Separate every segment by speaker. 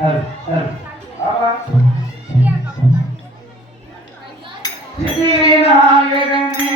Speaker 1: சரி சரி. ஆமா சித்திவிநாயகனே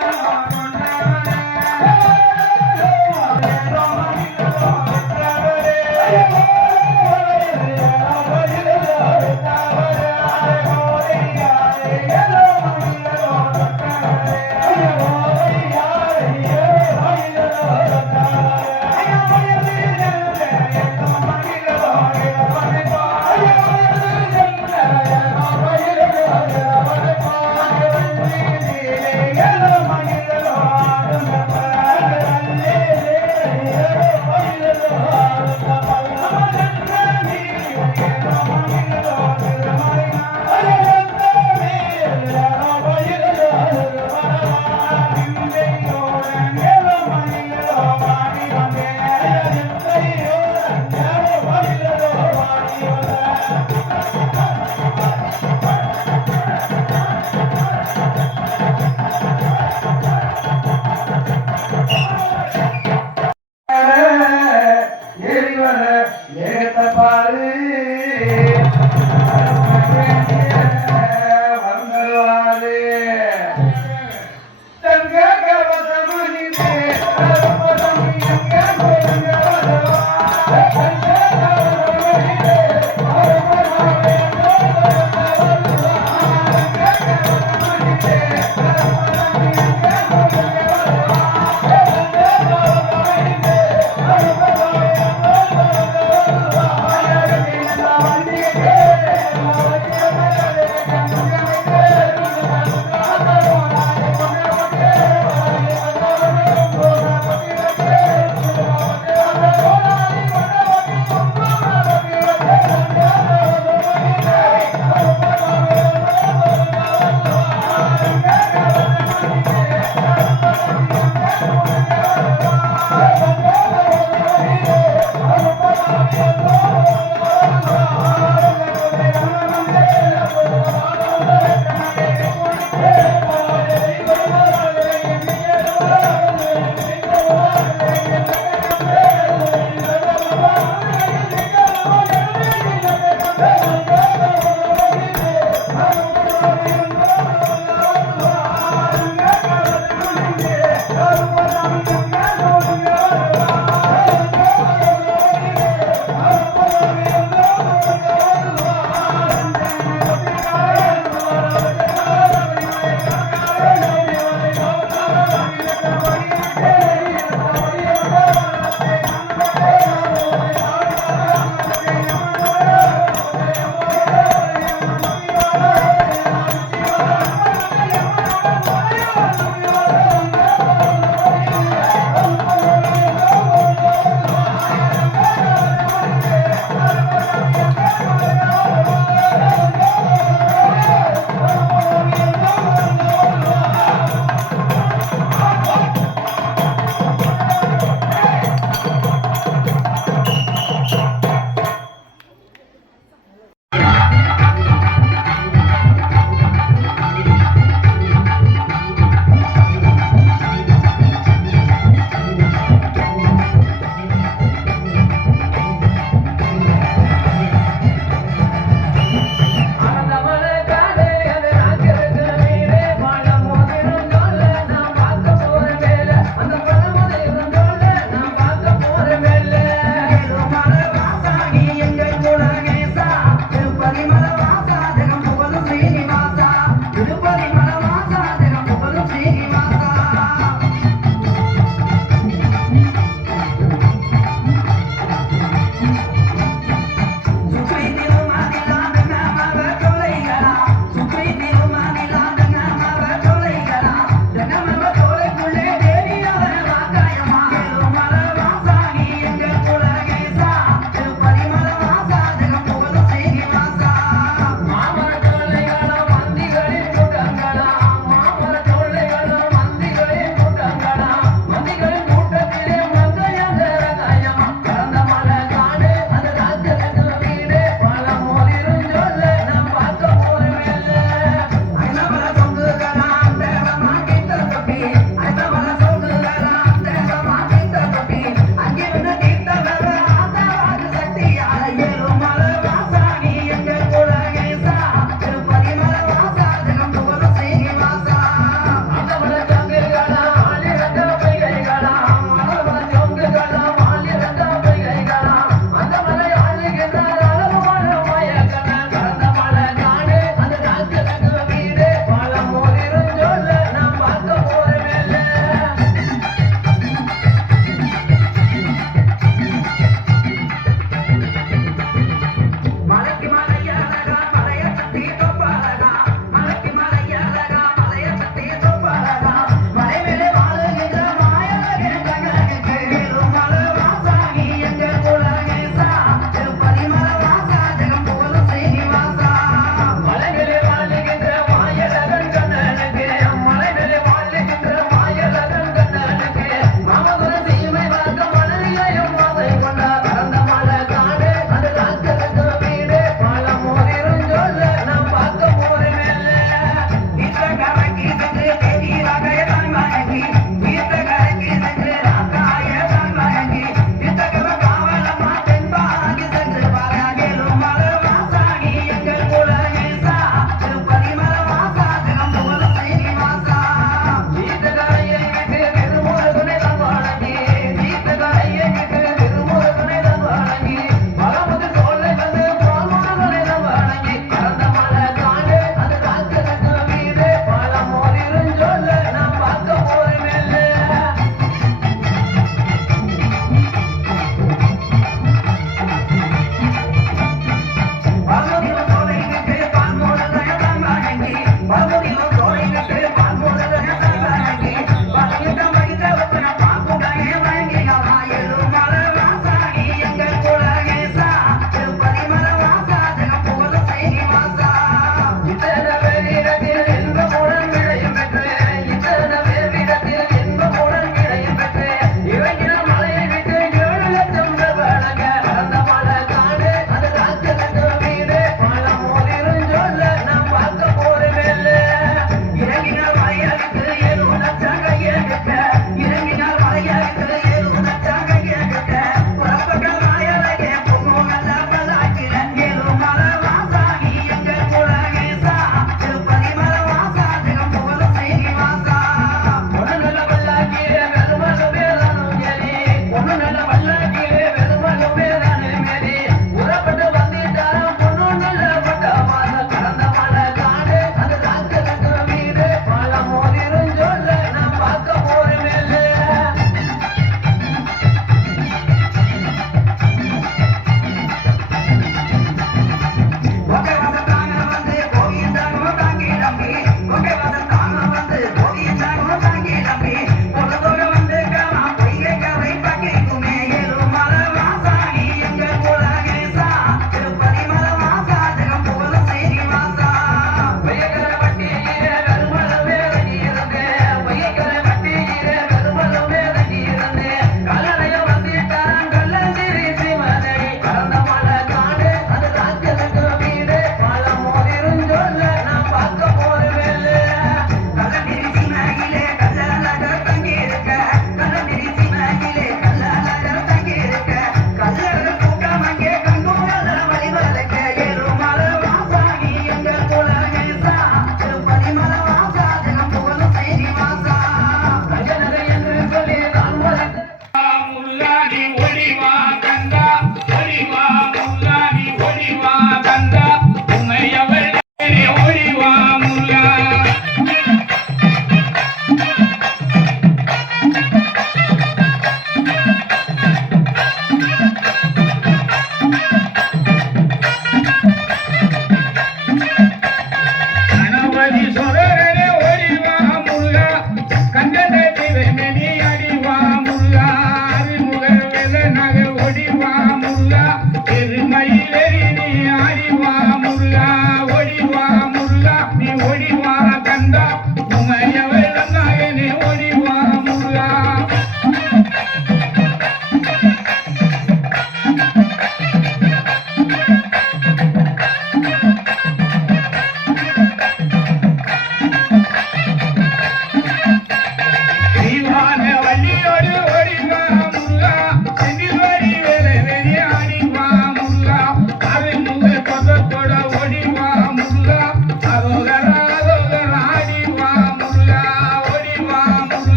Speaker 1: Yeah.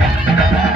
Speaker 1: Música